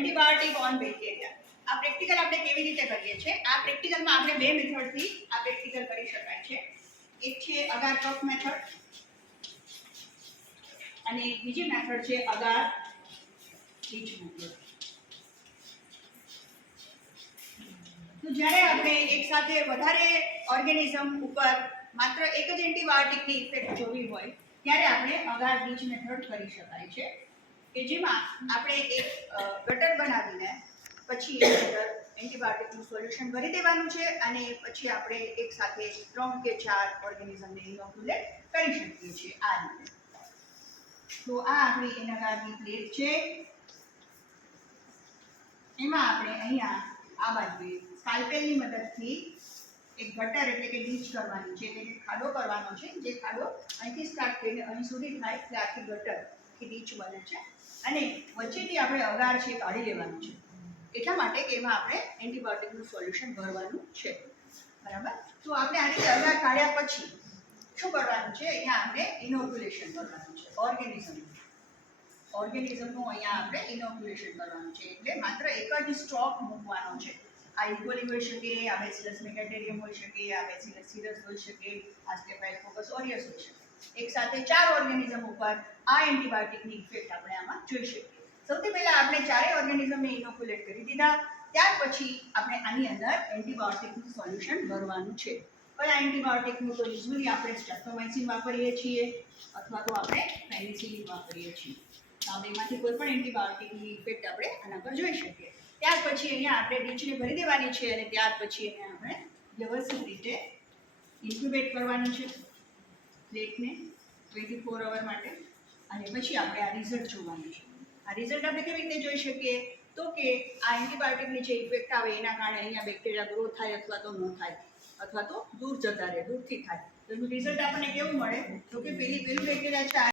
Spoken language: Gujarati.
Antibiotic on bacteria. આ પ્રેક્ટિકલ આપણે કેવી રીતે કરીએ છીએ? આ પ્રેક્ટિકલમાં આપણે બે મેથડથી આ પ્રેક્ટિકલ કરી શકાય છે. એક છે અગાર કપ મેથડ અને બીજી મેથડ છે અગાર ડીચ મેથડ. તો જ્યારે આપણે એક સાથે વધારે ઓર્ગેનિઝમ ઉપર માત્ર એક જ એન્ટીબાયોટિકની ઇફેક્ટ જોવી હોય ત્યારે આપણે અગાર ડીચ મેથડ કરી શકાય છે, કે જેમાં આપણે એક ગટર બનાવીને પછી એની અંદર એન્ટીબાયોટિકનું સોલ્યુશન ભરી દેવાનું છે અને પછી આપણે એક સાથે 3 કે 4 ઓર્ગેનિઝમને ઇનોક્યુલેટ કરી શકીએ છીએ આ રીતે. તો આ આપણી એનાકારની પ્લેટ છે. એમાં આપણે અહીંયા આ બાજુએ સ્કાલ્પેલની મદદથી એક ગટર એટલે કે ડીચ કરવાની છે, એટલે કે ખાડો કરવાનો છે. જે ખાડો અહીંથી સ્ટાર્ટ થઈને અહીં સુધી થાય એટલે આખી ગટર કે ડીચ બને છે અને વચ્ચેથી આપણે અગાર છે કાઢી લેવાનું છે, એટલા માટે કે એમાં આપણે એન્ટીબાયોટિકનું સોલ્યુશન ભરવાનું છે. બરાબર? તો આપણે આ રીતે અગાર કાઢ્યા પછી શું કરવાનું છે? અહીંયા આપણે ઇનોક્યુલેશન કરવાનું છે ઓર્ગેનિઝમનું અહીંયા આપણે ઇનોક્યુલેશન કરવાનું છે. એટલે માત્ર એક જ સ્ટોક મૂકવાનો છે. આ ઇકોલી હોઈ શકે, આ બેસિલસ મેગાટેરિયમ હોઈ શકે, આ બેસિલસ સીરસ હોઈ શકે, આ સ્ટેફાઇલોકોકસ ઓરિયસ હોઈ શકે. એક સાથે 4 ઓર્ગેનિઝમ ઉપર આ એન્ટીબાયોટિકની ઇફેક્ટ આપણે આમાં જોઈ શકીએ. સૌથી પહેલા આપણે 4 ઓર્ગેનિઝમને ઇનોક્યુલેટ કરી દીધા. ત્યાર પછી આપણે આની અંદર એન્ટીબાયોટિકનું સોલ્યુશન ભરવાનું છે. કયા એન્ટીબાયોટિકનું? તો યુઝ્યુઅલી આપણે સ્ટ્રેપ્ટોમાઇસિન વાપરીએ છીએ અથવા તો આપણે પેનિસિલિન વાપરીએ છીએ. આ બેમાંથી કોઈ પણ એન્ટીબાયોટિકની ઇફેક્ટ આપણે આના પર જોઈ શકીએ. ત્યાર પછી અહીંયા આપણે ડીચને ભરી દેવાની છે અને ત્યાર પછી એને આપણે વ્યવસ્થિત રીતે ઇન્ક્યુબેટ કરવાની છે પ્લેટને 24 અવર માટે અને પછી આપણે આ રિઝલ્ટ જોવાનું છે. આ રિઝલ્ટ આપણે કેવી રીતે જોઈ શકીએ? તો કે આ એન્ટીબાયોટિકની જે ઇફેક્ટ આવે એના કારણે અહીંયા બેક્ટેરિયા ગ્રો થાય અથવા તો ન થાય અથવા તો દૂર જતા રહે, દૂરથી થાય. તો એનું રિઝલ્ટ આપણને કેવું મળે? તો કે પેલું બેક્ટેરિયા છે